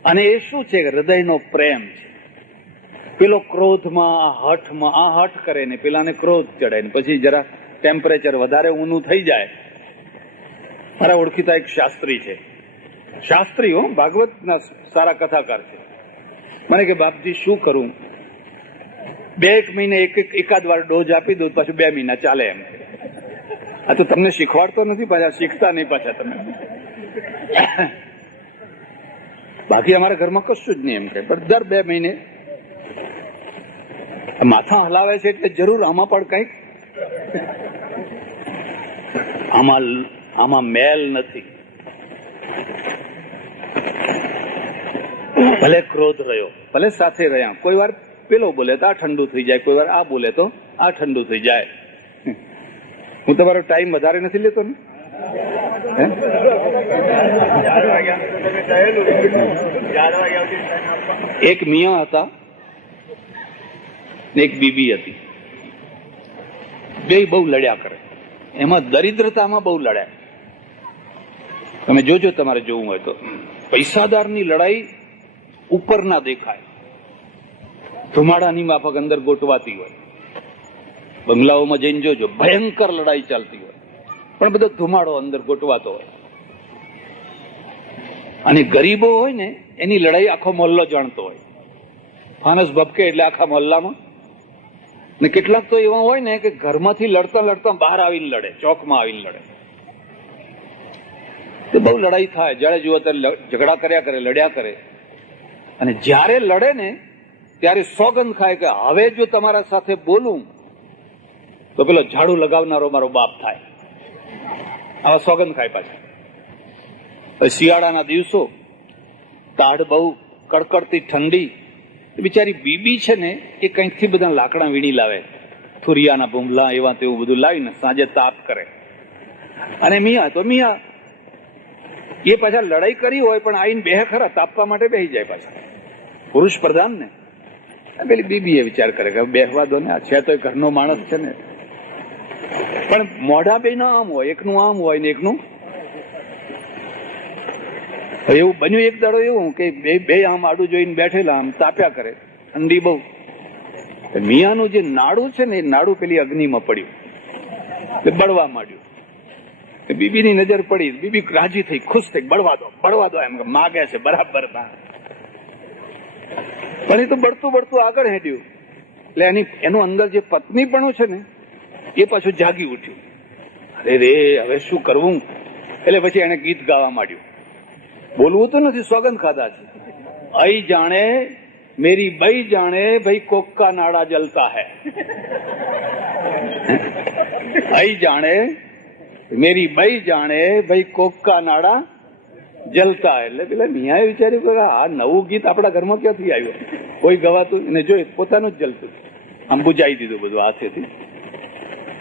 અને એ શું છે? હૃદયનો પ્રેમ છે. પેલો ક્રોધમાં, આ હઠ કરે ને પેલાને ક્રોધ ચડે ને પછી જરા ટેમ્પરેચર વધારે ઊનું થઈ જાય. મારા ઓળખીતા એક શાસ્ત્રી છે, શાસ્ત્રી હો, ભાગવતના સારા કથાકાર છે. મને કે બાપજી શું કરું? 2 મહિને એકાદ વાર ડોઝ આપી દઉં, પાછું 2 મહિના ચાલે. એમ આ તો તમને શીખવાડતો નથી, પાછા શીખતા નહીં પાછા તમે. બાકી અમારા ઘરમાં કશું જ નહીં એમ કે, પણ દર 2 મહિને માથા હલાવે છે એટલે જરૂર આમાં પણ કંઈક, આમાં મેલ નથી. ભલે ક્રોધ રહ્યો, ભલે સાથે રહ્યા, કોઈ વાર પેલો બોલે તો આ ઠંડુ થઈ જાય, કોઈ વાર આ બોલે તો આ ઠંડુ થઈ જાય. હું તમારો ટાઈમ વધારે નથી લેતો ને? એક મિયા હતા, એક બીબી હતી. બે બહુ લડ્યા કરે. એમાં દરિદ્રતામાં બહુ લડ્યા. તમે જોજો, તમારે જોવું હોય તો. પૈસાદારની લડાઈ ઉપર ના દેખાય, ધુમાડાની માફક અંદર ગોઠવાતી હોય. બંગલાઓમાં જઈને જોજો, ભયંકર લડાઈ ચાલતી હોય પણ બધો ધુમાડો અંદર ગોઠવાતો હોય. અને ગરીબો હોય ને એની લડાઈ આખો મોહલ્લો જાણતો હોય. ફાનસ ભપકે એટલે આખા મોહલ્લામાં. ને કેટલાક તો એવા હોય ને કે ઘરમાંથી લડતા લડતા બહાર આવીને લડે, ચોકમાં આવીને લડે. તો બહુ લડાઈ થાય, જયારે જુઓ ત્યારે ઝઘડા કર્યા કરે, લડ્યા કરે. અને જ્યારે લડે ને ત્યારે સોગંદ ખાય કે હવે જો તમારા સાથે બોલું તો પેલો ઝાડુ લગાવનારો મારો બાપ થાય. આવા સોગંદ ખાય પાછા. શિયાળાના દિવસો, તાડ બહુ કડકડતી ઠંડી. બિચારી બીબી છે ને એ કંઈકથી બધા લાકડા વીણી લાવે, થુરિયાના ભૂમલા એવા તેવું બધું લાવીને સાંજે તાપ કરે. અને મિયા તો મિયા, એ પાછા લડાઈ કરી હોય પણ આવીને બે ખરા, તાપવા માટે બેસી જાય પાછા. પુરુષ પ્રધાન ને પેલી બીબી એ વિચાર કરે કે બેસવા દો ને, આ છે તો ઘરનો માણસ છે ને. પણ મોઢા બે ના આમ હોય, એકનું આમ હોય ને એકનું. એવું બન્યું એક દાડો એવું કે બે આમ આડું જોઈને બેઠેલા, આમ તાપ્યા કરે, ઠંડી બહુ. મિયાનું જે નાડું છે ને એ નાડું પેલી અગ્નિમાં પડ્યું, બળવા માંડ્યું. બીબીની નજર પડી, બીબી રાજી થઈ, ખુશ થઈ, બળવા દો એમ માગે છે બરાબર. પણ એ તો બળતું બળતું આગળ હેડ્યું. એટલે એનું અંદર જે પત્નીપણું છે ને એ પાછું જાગી ઉઠ્યું. અરે રે, હવે શું કરવું? એટલે પછી એને ગીત ગાવા માંડ્યું. બોલવું તો નથી, સોગંદ ખાધા છે. આઈ જાણે મેરી બઈ જાણે ભાઈ કોક કા નાડા જલતા હૈ. આઈ જાણે મેરી બઈ જાણે ભાઈ કોકા નાડા જલતા. એટલે પેલા મિયાએ વિચાર્યું કે આ નવું ગીત આપણા ઘરમાં ક્યાંથી આવ્યું, કોઈ ગવાતું એને જોઈ પોતાનું જ જલતું, આમ બુજાઈ દીધું બધું હાથેથી.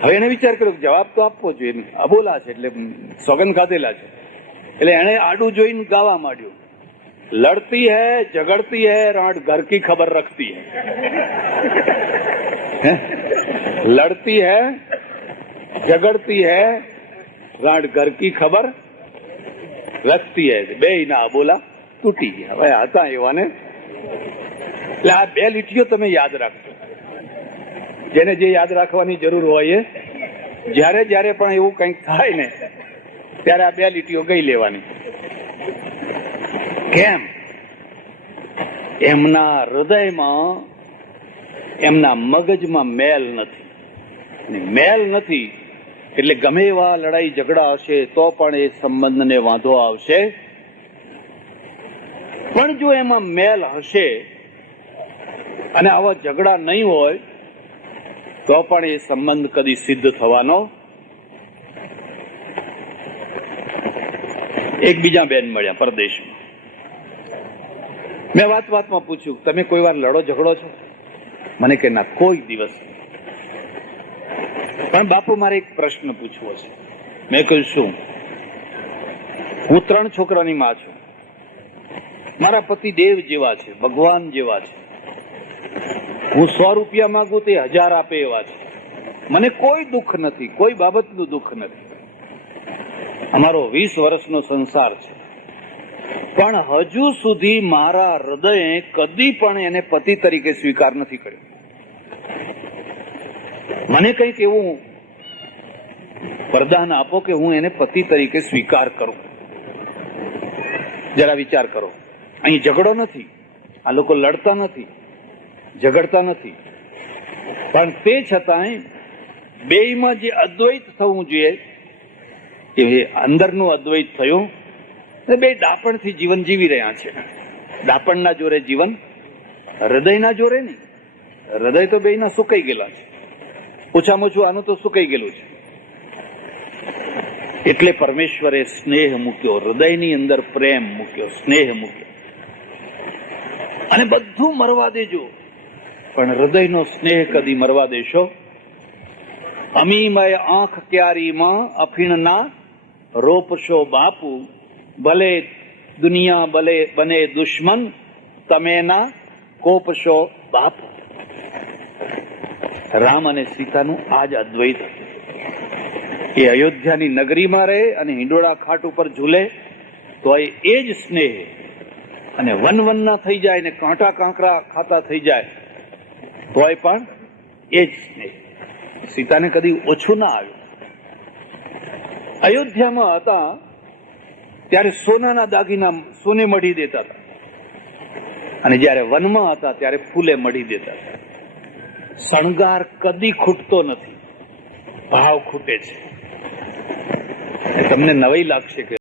હવે એને વિચાર કર્યો જવાબ તો આપવો જોઈએ, અબોલા છે એટલે સોગન ખાધેલા છે, એટલે એને આડું જોઈને ગાવા માંડ્યું. લડતી હૈ ઝગડતી હૈ રાંટ ઘર કી ખબર રખતી હૈ, લડતી હૈ ઝગડતી હૈ રાંટ ઘર કી ખબર રખતી હૈ. બે ના અબોલા તૂટી ગયા. હવે હતા એવાને. એટલે આ બે લીટીઓ તમે યાદ રાખજો. જેને જે યાદ રાખવાની જરૂર હોય એ જયારે જયારે પણ એવું કંઈક થાય ને ત્યારે આ બે લીટીઓ ગઈ લેવાની. કેમ? એમના હૃદયમાં એમના મગજમાં મેલ નથી, મેલ નથી એટલે ગમે એવા લડાઈ ઝઘડા હશે તો પણ એ સંબંધને વાંધો આવશે. પણ જો એમાં મેલ હશે અને આવા ઝઘડા નહીં હોય તો પણ એ સંબંધ કદી સિદ્ધ થવાનો. એક બીજા બેન મળ્યા પરદેશમાં. મેં વાતમાં પૂછ્યું તમે કોઈ વાર લડો ઝઘડો છો? મને કે ના, કોઈ દિવસ. પણ બાપુ મારે એક પ્રશ્ન પૂછવો છે. મેં કહ્યું શું? હું 3 છોકરાની માં છું. મારા પતિ દેવ જેવા છે, ભગવાન જેવા છે. હું 100 રૂપિયા માંગુ તે 1000 આપે એવા છે. મને કોઈ દુઃખ નથી, કોઈ બાબતનું દુઃખ નથી. અમારો 20 વર્ષનો સંસાર છે, પણ હજુ સુધી મારા હૃદયે કદી પણ એને પતિ તરીકે સ્વીકાર નથી કર્યો. મને કંઈક એવું વરદાન આપો કે હું એને પતિ તરીકે સ્વીકાર કરું. જરા વિચાર કરો. અહીં ઝઘડો નથી, આ લોકો લડતા નથી, ઝઘડતા નથી, પણ તે છતાંય બેયમાં જે અદ્વૈત થવું જોઈએ એ અંદરનું અદ્વૈત થયું. બે ડાપણથી જીવન જીવી રહ્યા છે. ડાપણના જોરે જીવન, હૃદયના જોરે નહીં. હૃદય તો બેયના સુકાઈ ગયેલા છે. ઓછામાં ઓછું આનું તો સુકાઈ ગયેલું છે. એટલે પરમેશ્વરે સ્નેહ મૂક્યો, હૃદયની અંદર પ્રેમ મૂક્યો, સ્નેહ મૂક્યો. અને બધું મરવા દેજો પણ હૃદયનો સ્નેહ કદી મરવા દેશો? અમીમય આંખ ક્યારીમાં અફીણના રોપશો બાપુ, ભલે દુનિયા ભલે બને દુશ્મન, તમે ના કોપશો બાપુ. રામ અને સીતાનું આ જ અદ્વૈત હતું. એ અયોધ્યાની નગરીમાં રહે અને હિંડોળા ખાટ ઉપર ઝૂલે તો એ જ સ્નેહ, અને વનવનના થઈ જાય ને કાંટા કાંકરા ખાતા થઈ જાય તોય પણ એ જ સ્નેહ. સીતાને કદી ઓછું ના આવ્યું. અયોધ્યામાં હતા ત્યારે સોનાના દાગીના સોને મઢી દેતા હતા, અને જયારે વનમાં હતા ત્યારે ફૂલે મઢી દેતા હતા. શણગાર કદી ખૂટતો નથી, ભાવ ખૂટે છે. તમને નવાઈ લાગશે કે